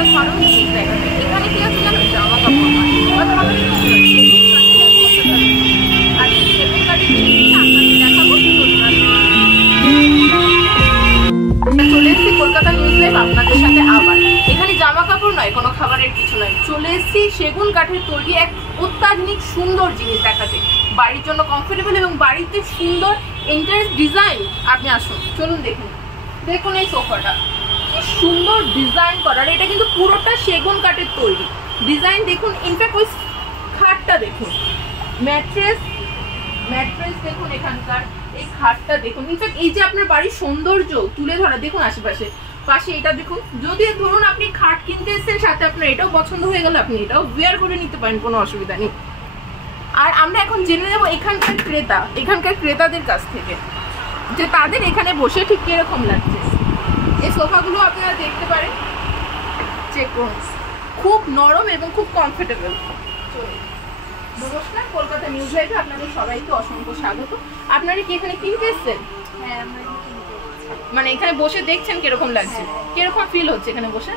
অসাধারণ জিনিস দেখাবে। এখানে কি আছে জানো, জামা কাপড় আর সেগুন কাঠের জিনিস আপনাদের দেখাবো। চলে এসেছি কলকাতা নিউজ লাইভ আপনাদের সাথে আবার। এখানে জামা কাপড় নয়, কোনো খাবারের কিছু নয়, চলে এসেছি সেগুন কাঠের তৈরি এক অত্যাধুনিক সুন্দর জিনিস দেখাতে, বাড়ির জন্য কমফোর্টেবল এবং বাড়িতে সুন্দর ইন্টারেস্ট ডিজাইন। আপনি আসুন, চলুন দেখুন। দেখুন এই সোফাটা কি সুন্দর ডিজাইন করার, এটা কিন্তু পুরোটা সেগুন কাঠের তৈরি। ডিজাইন দেখুন, ইনফ্যাক্ট ওই খাটটা দেখুন, ম্যাট্রেস দেখুন, এখানকার এই খাটটা দেখুন। ইনফ্যাক্ট এই যে আপনার বাড়ির সৌন্দর্য তুলে ধরা, দেখুন আশেপাশে পাশে এটা দেখুন। যদি ধরুন আপনি খাট কিনতে এসেছেন, সাথে আপনার এটাও পছন্দ হয়ে গেল, আপনি এটাও ওয়্যার করে নিতে পারেন, কোনো অসুবিধা নেই। আর আমরা এখন জেনে নেব এখানকার ক্রেতাদের কাছ থেকে যে তাদের এখানে বসে ঠিক কিরকম লাগছে। এই সোফাগুলো আপনারা দেখতে পারেন, চেক করুন, খুব নরম এবং খুব কমফোর্টেবল। নমস্কার, কলকাতা নিউজ লাইভে আপনাদের সবাইকে অসংখ্য স্বাগত। আপনারা কি এখানে কিনতে এসেছেন? হ্যাঁ, মানে এখানে বসে দেখছেন কিরকম লাগছে? কিরকম ফিল হচ্ছে এখানে বসে?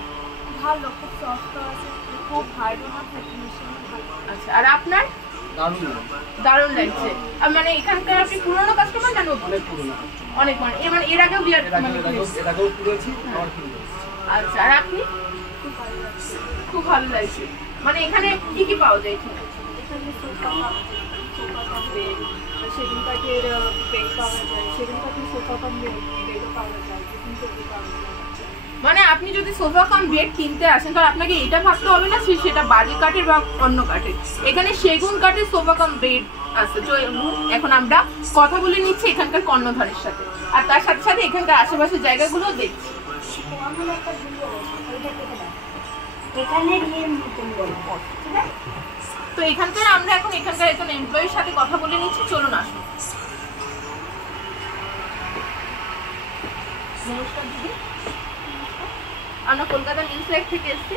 ভালো, খুব সফট আছে, খুব হার্ড না, আচ্ছা, আর আপনার? দারুণ লাগছে। আর মানে এখানকার আপনি পুরনো কাস্টমার না নতুন? অনেক মানে এর আগেও পুরোছি। আচ্ছা, আর আপনি? খুব ভালো লাগছে। মানে এখানে কি কি পাওয়া যায়? এখানে সেগুন কাঠের বেড পাওয়া যায়, সেগুন কাঠের সোফা কাম বেডও পাওয়া যায়, মানে আপনি যদি সোফা কাম বেড কিনতে আসেন তাহলে আপনাকে এটা ভাবতে হবে না সেটা বাজে কাঠের বা অন্য কাঠের। এখানে সেগুন কাঠের সোফা কাম বেড আছে। তো এখন আমরা কথা বলে নিচ্ছি এখানকার কর্ণধারের সাথে, আর তার সাথে সাথে এখানকার আশেপাশের জায়গাগুলো দেখছি। তো আমরা এখন এখানকার একজন এমপ্লয়ির সাথে কথা বলে নিচ্ছি, চলুন আসুন। নমস্কার দিদি, আমরা কলকাতা নিউজ লাইভ থেকে এসেছি।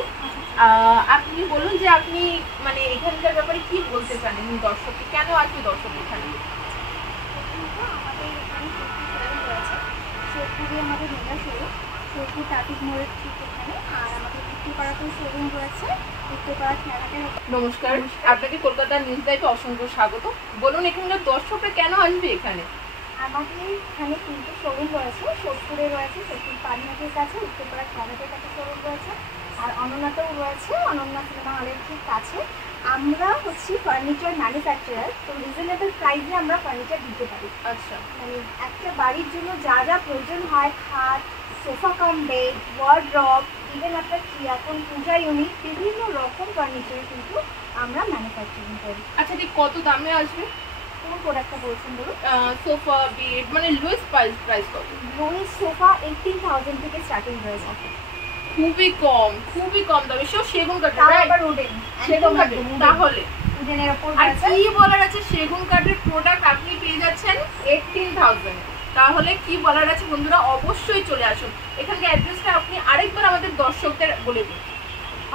আপনি বলুন যে আপনি মানে এখানকার ব্যাপারে কি বলতে চান, দর্শককে কেন আসবে দর্শক এখানে? আমাদের এখানে সোদপুরে আমাদের মেগা শোরুম, সোদপুর ট্রাফিক মোড়ের ঠিক এখানে, আর আমাদের উত্তরপাড়াতেও শোরুম রয়েছে, উত্তরপাড়া খেলাঘাটের। নমস্কার, আপনাকে কলকাতা নিউজ লাইভে অসংখ্য স্বাগত। বলুন এখানকার দর্শকরা কেন আসবে এখানে? আমাদের এখানে তিনটে শোরুম রয়েছে, সোদপুরে রয়েছে, সোদপুর পানিহাটের কাছে, উত্তরপাড়া খেলাঘাটের কাছে শোরুম রয়েছে, আর অনন্যাতেও রয়েছে, অনন্যা সিনেমা হলের ঠিক কাছে। আমরা হচ্ছি ফার্নিচার ম্যানুফ্যাকচারার, তো রিজনেবল প্রাইসে আমরা ফার্নিচার দিতে পারি। আচ্ছা, মানে একটা বাড়ির জন্য যা যা প্রয়োজন হয়, খাট, sofa cum bed, wardrobe, even আপনার এখন পূজা ইউনিট, বিভিন্ন রকম ফার্নিচার কিন্তু আমরা ম্যানুফ্যাকচারিং করি। আচ্ছা, ঠিক কত দামে আসবে? কোন প্রোডাক্টটা বলছেন বলুন? সোফা বেড মানে লোয়েস্ট প্রাইস কত? লোয়েস্ট সোফা 18,000 থেকে স্টার্টিং হয়ে যাবে। খুবই কম দামে, সেগুন কাঠের। আবার উডেন, সেগুন কাঠের, তাহলে উডেনের উপর আর কি বলার আছে? সেগুন কাঠের প্রোডাক্ট আপনি পেয়ে যাচ্ছেন 18,000। তাহলে কি বলার আছে বন্ধুরা, অবশ্যই চলে আসুন। এখানকার অ্যাড্রেসটা আপনি আরেকবার আমাদের দর্শকদের বলে দিন।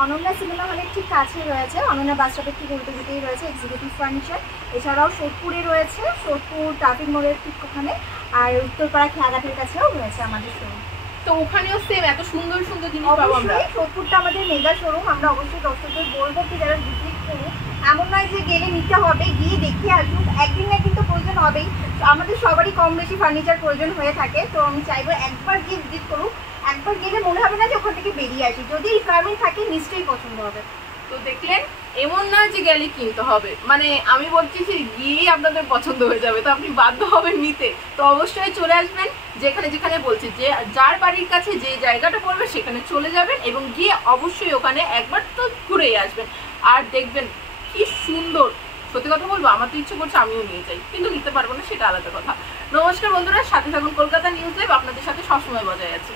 অনন্যা সিনেমা হলের ঠিক কাছে রয়েছে, অনন্যা বাস স্টপের ঠিক উল্টো দিকেই রয়েছে এক্সিকিউটিভ ফার্নিচার। এছাড়াও সোদপুরে রয়েছে, সোদপুর ট্রাফিক মোড়ের ঠিক ওখানে, আর উত্তরপাড়া খেলাঘাটের কাছেও রয়েছে আমাদের শোরুম। তো ওখানেও সেম এত সুন্দর সুন্দর জিনিস পাবো আমরা। সোদপুরটা আমাদের মেগা শোরুম, আমরা অবশ্যই দর্শকদের বলবো কি যারা ভিজিট করুন, এমন নয় যে গেলে নিতে হবে, গিয়ে দেখে আসুন, একদিন না কিন্তু প্রয়োজন হবেই। আমাদের সবারই কম বেশি ফার্নিচার প্রয়োজন হয়ে থাকে, তো আমি চাইবো একবার গিয়ে ভিজিট করুন, একবার গেলে মনে হবে না যে ওখান থেকে বেরিয়ে আসি, যদি রিকোয়ারমেন্ট থাকে নিশ্চয়ই পছন্দ হবে। তো দেখলেন, এমন নয় যে গেলে কিনতে হবে, মানে আমি বলছি যে গিয়েই আপনাদের পছন্দ হয়ে যাবে, তো আপনি বাধ্য হবেন নিতে। তো অবশ্যই চলে আসবেন, যেখানে বলছি যে যার বাড়ির কাছে যে জায়গাটা পড়বে সেখানে চলে যাবেন এবং গিয়ে অবশ্যই ওখানে একবার তো ঘুরেই আসবেন, আর দেখবেন কি সুন্দর। সত্যি কথা বলবো, আমার তো ইচ্ছে করছে আমিও নিয়ে যাই, কিন্তু নিতে পারবো না, সেটা আলাদা কথা। নমস্কার বন্ধুরা, সাথে থাকুন কলকাতা নিউজ লাইভ, আপনাদের সাথে সবসময় বজায় আছে।